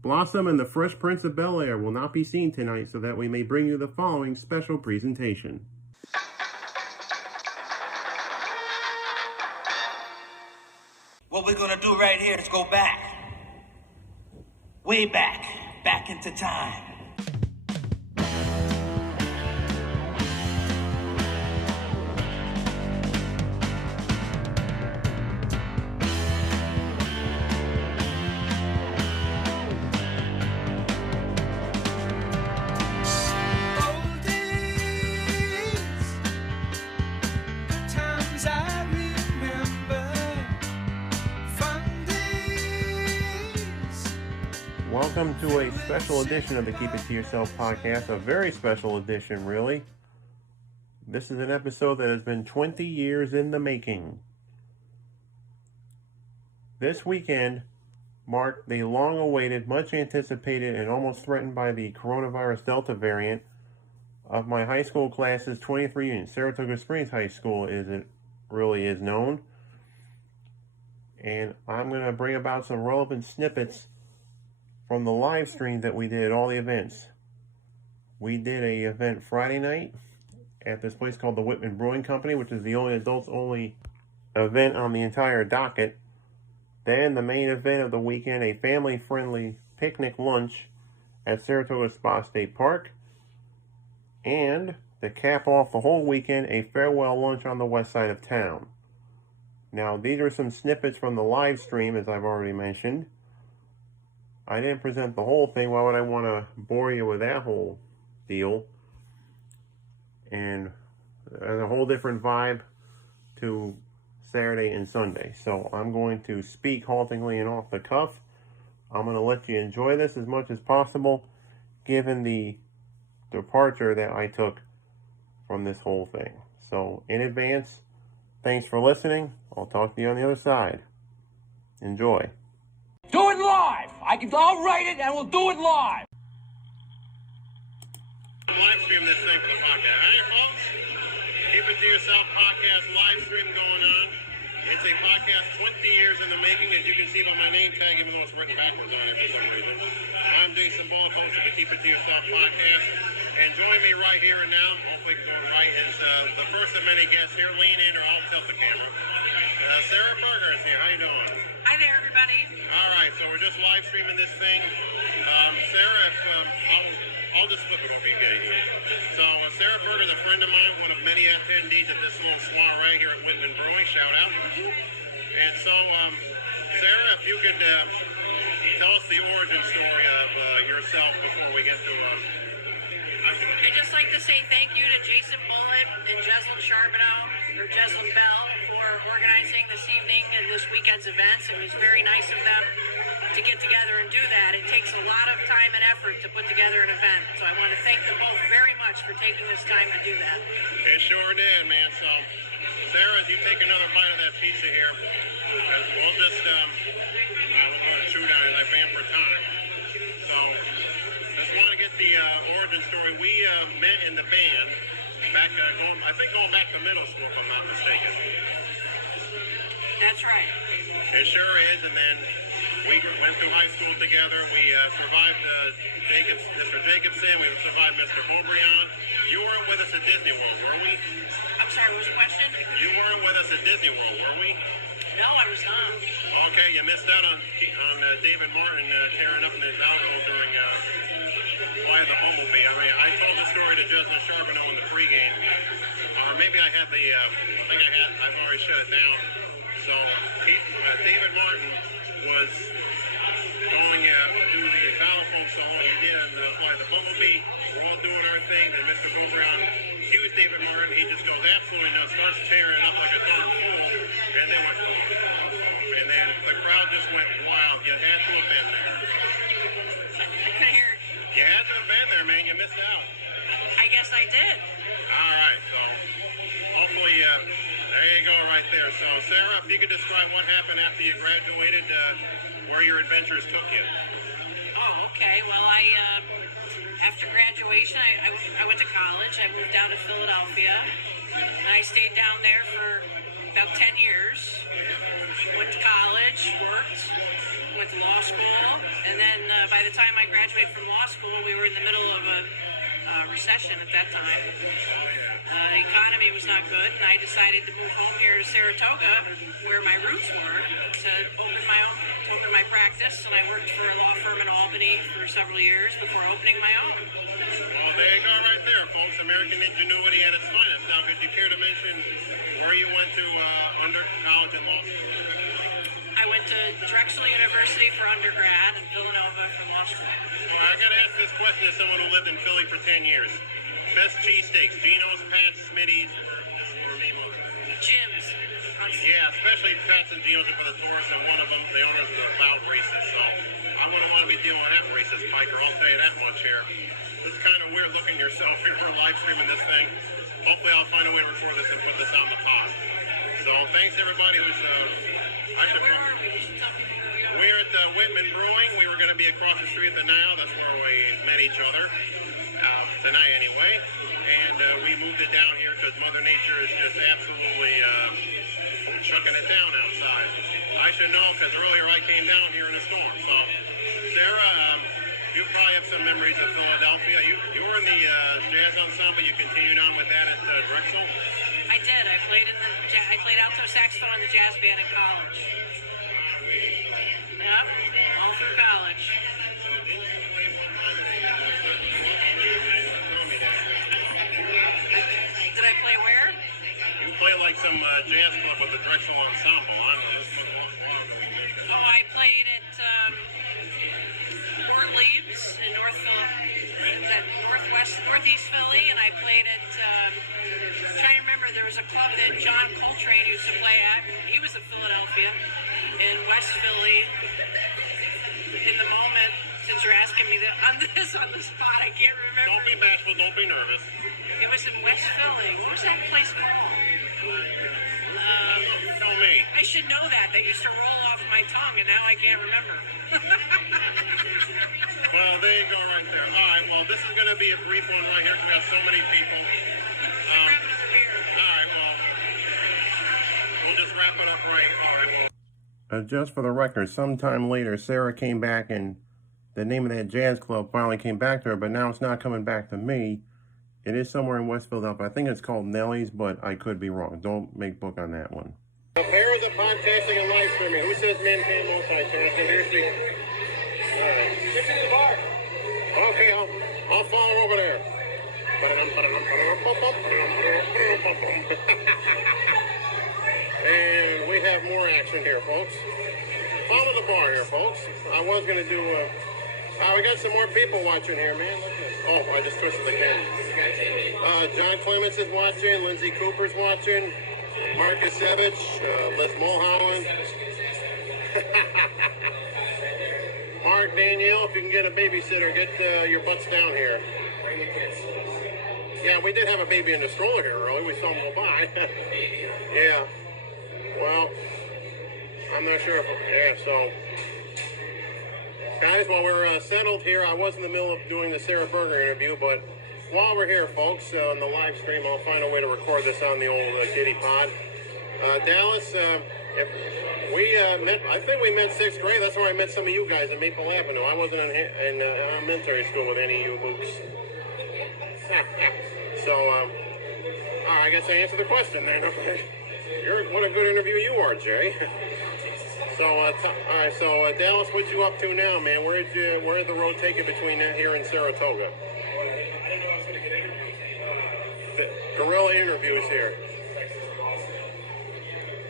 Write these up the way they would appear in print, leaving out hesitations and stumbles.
Blossom and the Fresh Prince of Bel-Air will not be seen tonight, so that we may bring you the following special presentation. What we're gonna do right here is go back. Way back into time. Welcome to a special edition of the Keep It To Yourself podcast, a very special edition, really. This is an episode that has been 20 years in the making. This weekend marked the long-awaited, much-anticipated, and almost threatened by the coronavirus Delta variant of my high school class's 23rd reunion. Saratoga Springs High School, it really is known. And I'm going to bring about some relevant snippets from the live stream that we did at all the events. We did an event Friday night at this place called the Whitman Brewing Company, which is the only adults-only event on the entire docket. Then the main event of the weekend, a family-friendly picnic lunch at Saratoga Spa State Park. And to cap off the whole weekend, a farewell lunch on the west side of town. Now, these are some snippets from the live stream, as I've already mentioned. I didn't present the whole thing. Why would I want to bore you with that whole deal? And there's a whole different vibe to Saturday and Sunday. So I'm going to speak haltingly and off the cuff. I'm going to let you enjoy this as much as possible, given the departure that I took from this whole thing. So in advance, thanks for listening. I'll talk to you on the other side. Enjoy. Do it live! I'll write it and we'll do it live! Live stream this thing for the podcast. Hey folks, Keep It To Yourself podcast live stream going on. It's a podcast 20 years in the making, as you can see by my name tag, even though it's written backwards on it for some reason. I'm Jason Ball, host of the Keep It To Yourself podcast. And join me right here and now, hopefully going right, is the first of many guests here. Lean in or I'll tilt the camera. Sarah Berger is here. How you doing? Hi there, everybody. All right, so we're just live streaming this thing. Sarah, I'll just flip it over. You get it here. So Sarah Berger is a friend of mine, one of many attendees at this little soiree here at Whitman Brewing. Shout out. And so, Sarah, if you could tell us the origin story of yourself before we get to. I'd just like to say thank you to Jason Bullitt and Jeslyn Bell for organizing this evening and this weekend's events. It was very nice of them to get together and do that. It takes a lot of time and effort to put together an event. So I want to thank them both very much for taking this time to do that. It sure did, man. So, Sarah, as you take another bite of that pizza here, we'll just, we're going to chew down as I ban for time. So, just want to get the origin story. We met in the band back, going back to middle school, if I'm not mistaken. That's right. It sure is, and then we went through high school together. We survived Mr. Jacobson. We survived Mr. Beaubriand. You weren't with us at Disney World, were we? I'm sorry, what was the question? You weren't with us at Disney World, were we? No, I was not. Okay, you missed out on David Martin tearing up in his elbow during Fly the Bumblebee. I mean, I told the story to Justin Charbonneau in the pregame. Or maybe I had I've already shut it down. So, David Martin was going to do the xylophone solo he did on Fly the Bumblebee. We're all doing our thing, and Mr. Beaubriand cues David Martin. He just goes absolutely nuts, starts tearing up like a darn fool, and then the crowd just went wild. You had to have been there. I couldn't hear it. You had to have been there, man. You missed out. I guess I did. All right, so hopefully, there you go right there. So, Sarah, if you could describe what happened after you graduated, where your adventures took you. Oh, okay. Well, after graduation, I went to college. I moved down to Philadelphia. I stayed down there for about 10 years. Went to college, worked, with law school, and then by the time I graduated from law school, we were in the middle of a recession at that time. The economy was not good, and I decided to move home here to Saratoga, where my roots were, to open my practice. And I worked for a law firm in Albany for several years before opening my own. Well, there you go right there, folks. American ingenuity at its finest. Now, could you care to mention where you went to college and law school? I went to Drexel University for undergrad and Villanova for law school. Well, I got to ask this question as someone who lived in Philly for 10 years. Best cheesesteaks, Geno's, Pat's, Smitty's, or Nemo? Jim's. Yeah, especially Pat's and Geno's for the tourists, and one of them, the owners are about racist, so I wouldn't want to be dealing with that racist piker, I'll tell you that much here. It's kind of weird looking yourself here. We're live streaming this thing. Hopefully I'll find a way to record this and put this on the pod. So thanks everybody who's Where are we? We should tell people where we are. we're at Whitman Brewing. We were going to be across the street at the Now. That's where we met each other. Tonight anyway. And we moved it down here because Mother Nature is just absolutely chucking it down outside. I should know because earlier I came down here in a storm. So, Sarah, you probably have some memories of Philadelphia. You were in the jazz ensemble. You continued on with that at Drexel? I did. I played alto saxophone in the jazz band in college. Yep, all through college. Did I play where? You play like some jazz club with the Drexel ensemble. I don't know. Oh, I played at Port Leaves in northeast Philly, and I played at, I'm trying to remember, there was a club that John Coltrane used to play at. He was in Philadelphia, in West Philly. In the moment, since you're asking me that on the spot, I can't remember. Don't be bashful, don't be nervous. It was in West Philly. What was that place called? Tell me. I should know that. That used to roll off my tongue, and now I can't remember. Well, there you go right there. All right, well, this is going to be a brief one right here because we have so many people. Grab another beer. All right, well, we'll just wrap it up right. All right, well. Just for the record, sometime later, Sarah came back and the name of that jazz club finally came back to her, but now it's not coming back to me. It is somewhere in West Philadelphia. I think it's called Nellie's, but I could be wrong. Don't make book on that one. The pairs of podcasting and live streaming. Who says men can multitask? All right. Get to the bar. Okay, I'll follow over there. And we have more action here, folks. Follow the bar here, folks. I was going to do we got some more people watching here, man. Look at this. Oh, I just twisted the camera. John Clements is watching. Lindsay Cooper's watching. Marcus Evich. Liz Mulholland. Mark, Danielle, if you can get a babysitter, get your butts down here. Bring the kids. Yeah, we did have a baby in the stroller here early. We saw him go by. Yeah. Well, I'm not sure if... Yeah, so... Guys, while we're settled here, I was in the middle of doing the Sarah Berger interview, but while we're here, folks, on the live stream, I'll find a way to record this on the old kitty pod. Dallas, I think we met 6th grade. That's where I met some of you guys in Maple Avenue. I wasn't in elementary school with any of you books. So, all right, I guess I answered the question then. What a good interview you are, Jerry. So, all right, so Dallas, what you up to now, man? Where'd the road take you between here and Saratoga? I didn't know I was going to get interviews. Guerrilla interviews here.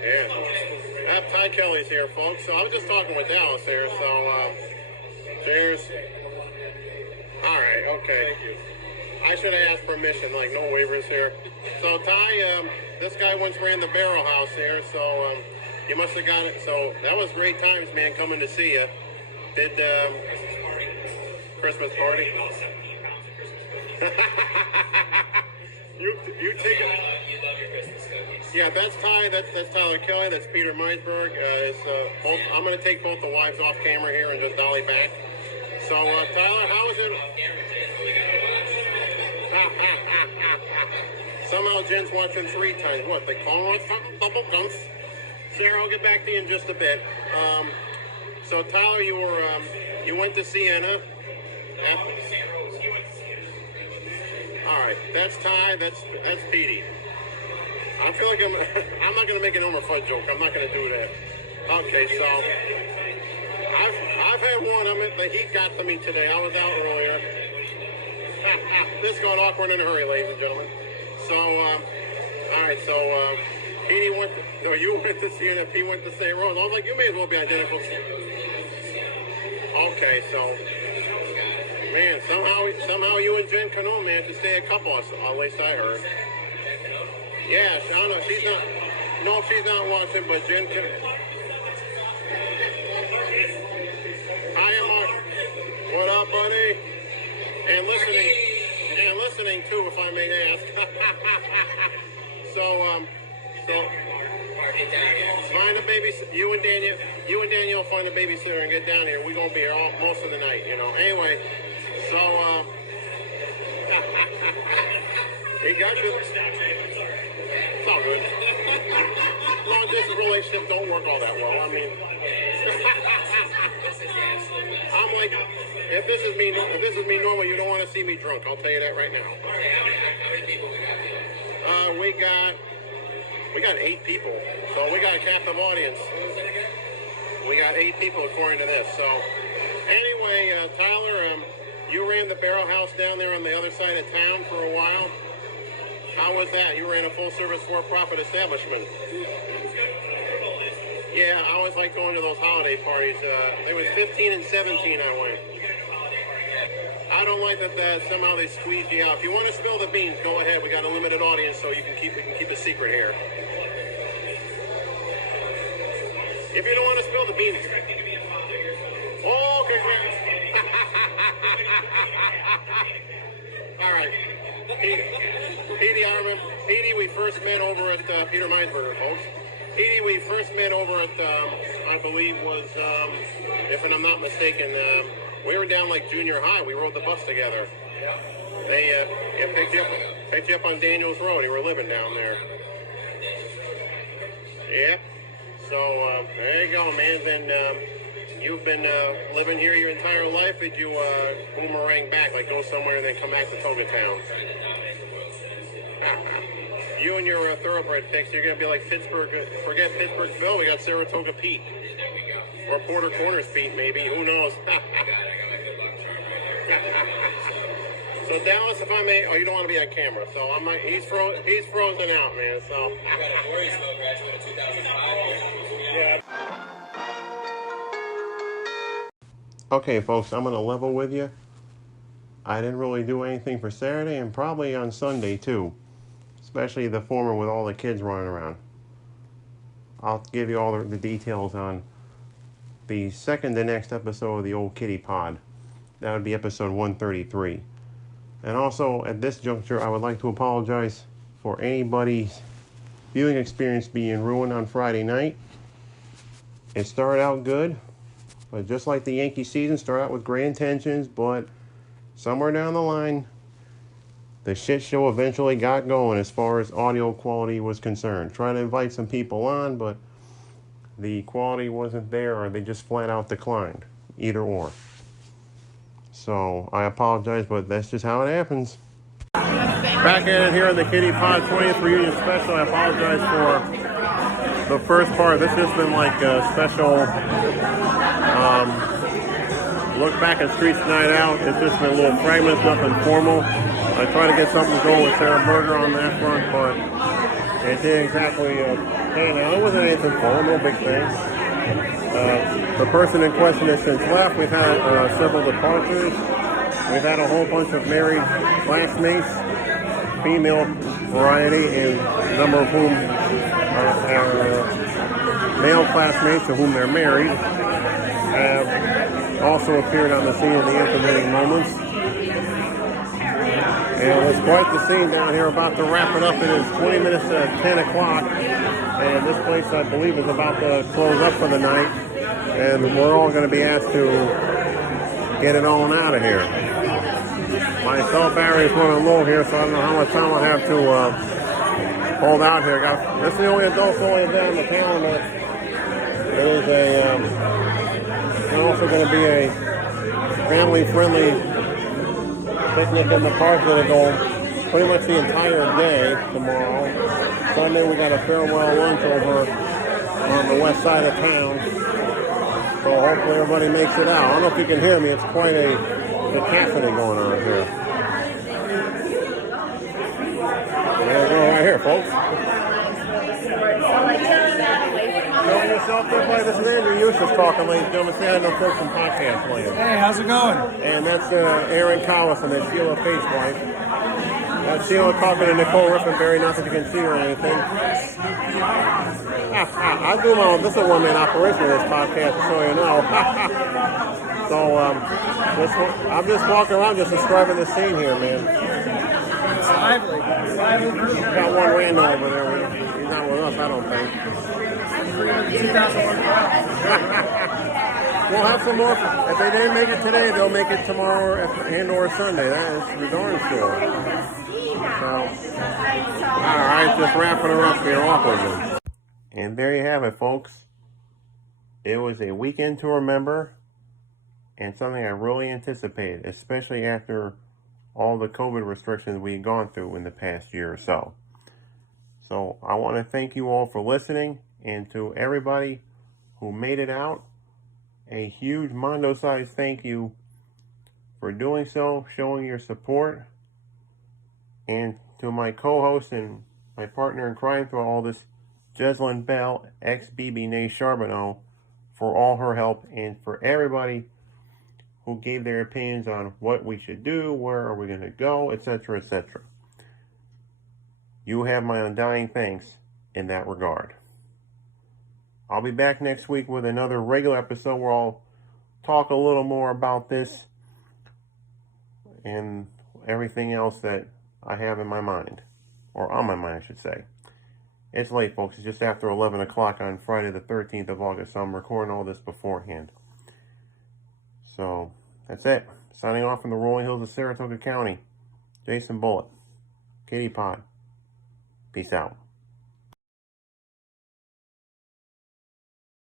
Yeah. Ty Kelly's here, folks. So I was just talking with Dallas here, so cheers. All right, okay. Thank you. I should have asked permission, like no waivers here. So Ty, this guy once ran the Barrel House here, so you must have got it. So that was great times, man, coming to see you. Did Christmas party? About 17 pounds of Christmas cookies. you take it. You love your Christmas cookies. Yeah, that's Ty. That's Tyler Kelly. That's Peter Meisberg. Both. I'm going to take both the wives off camera here and just dolly back. So Tyler, how was it? Somehow Jen's watching 3 times. What, they call us double guns? Sarah, I'll get back to you in just a bit. So Tyler, you went to Sienna. All right, that's Ty. That's Petey. I feel like I'm not gonna make an Elmer Fudd joke. I'm not gonna do that. Okay, so I've had one. The heat got to me today. I was out earlier. This got awkward in a hurry, ladies and gentlemen. So all right, so Petey went. You went to Sienna. Pete went to St. Rose. I was like, you may as well be identical. Okay, so. Man, somehow you and Jen Cano managed to stay a couple, at least I heard. Yeah, Shauna, she's not watching, but Jen Cano. Hiya, Mark. What up, buddy? And listening too, if I may ask. So find a babysitter. You and Danielle find a babysitter and get down here. We're gonna be here most of the night, you know. Anyway. So, he got you. It's all good. Long distance relationships don't work all that well. I mean, I'm like, if this is me normal, you don't want to see me drunk. I'll tell you that right now. We got 8 people, so we got a captive audience. We got 8 people according to this. So, anyway, Tyler, you ran the barrel house down there on the other side of town for a while. How was that? You ran a full-service for-profit establishment. Yeah, I always like going to those holiday parties. It was 15 and 17 I went. I don't like that somehow they squeezed you out. If you want to spill the beans, go ahead. We got a limited audience, so we can keep a secret here. If you don't want to spill the beans. Oh, okay. All right. Petey, I remember. Petey, we first met over at Peter Meisberger, folks. Petey, we first met over at, I believe was, if I'm not mistaken, we were down like junior high. We rode the bus together. They picked you up on Daniels Road. You were living down there. Yeah. So, there you go, man. Then, you've been living here your entire life. Did you boomerang back, like go somewhere and then come back to Toga Town? You and your thoroughbred picks, you're going to be like Pittsburgh. Forget Pittsburgh Phil. We got Saratoga Pete. Or Porter Corners Pete, maybe. Who knows? So Dallas, if I may, you don't want to be on camera. So I'm like, he's frozen out, man. So. You got a Voorheesville graduate in 2005. Yeah. Okay, folks, I'm going to level with you. I didn't really do anything for Saturday and probably on Sunday too. Especially the former with all the kids running around. I'll give you all the details on the second to next episode of the Old Kitty Pod. That would be episode 133. And also, at this juncture, I would like to apologize for anybody's viewing experience being ruined on Friday night. It started out good, but just like the Yankee season, started out with great intentions, but somewhere down the line, the shit show eventually got going as far as audio quality was concerned. Trying to invite some people on, but the quality wasn't there, or they just flat out declined. Either or. So, I apologize, but that's just how it happens. Back at it here on the Kitty Pod 20th Reunion Special. I apologize for the first part. This has been like a special look back at Streets Night Out. It's just been little fragments, nothing formal. I tried to get something going with Sarah Berger on that front, but it didn't exactly pan out. It wasn't anything formal, no big thing. The person in question has since left. We've had several departures. We've had a whole bunch of married classmates, female variety, and a number of whom are male classmates to whom they're married, have also appeared on the scene in the intervening moments. And it's quite the scene down here, about to wrap it up. It is 20 minutes to 10 o'clock, and this place, I believe, is about to close up for the night, and we're all going to be asked to get it on out of here. My cell battery is running low here, so I don't know how much time I'll have to hold out here. This is the only adult only day on the calendar. There's a There's also going to be a family-friendly picnic in the park that'll go pretty much the entire day tomorrow. Sunday we got a farewell lunch over on the west side of town. So hopefully everybody makes it out. I don't know if you can hear me. It's quite a cacophony going on here. There we go right here, folks. Showing yourself there, buddy. This is Andrew Eustace talking, ladies and gentlemen. Say hi to the folks from Podcast Land. Hey, how's it going? And that's Aaron Collison, that's Sheila Faith's wife. That's Sheila talking to Nicole Riffenberry, not that you can see her or anything. I do my own, this is a one-man operation with this podcast, so you know. So, I'm just walking around just describing the scene here, man. It's lively. It's lively. We've got one random over there. He's not with us, I don't think. 2001 We'll have some more. If they didn't make it today, they'll make it tomorrow and or Sunday. That is for darn sure. So, all right, just wrapping her up here awkwardly. And there you have it, folks. It was a weekend to remember and something I really anticipated, especially after all the COVID restrictions we've gone through in the past year or so. So I want to thank you all for listening, and to everybody who made it out, a huge Mondo-sized thank you for doing so, showing your support, and to my co-host and my partner in crime through all this, Jesslyn Bell, ex-BB Nay Charbonneau, for all her help, and for everybody who gave their opinions on what we should do, where are we going to go, etc., etc. You have my undying thanks in that regard. I'll be back next week with another regular episode where I'll talk a little more about this and everything else that I have in my mind, or on my mind, I should say. It's late, folks. It's just after 11 o'clock on Friday the 13th of August, so I'm recording all this beforehand. So, that's it. Signing off from the rolling hills of Saratoga County. Jason Bullitt, Katie Pod. Peace out.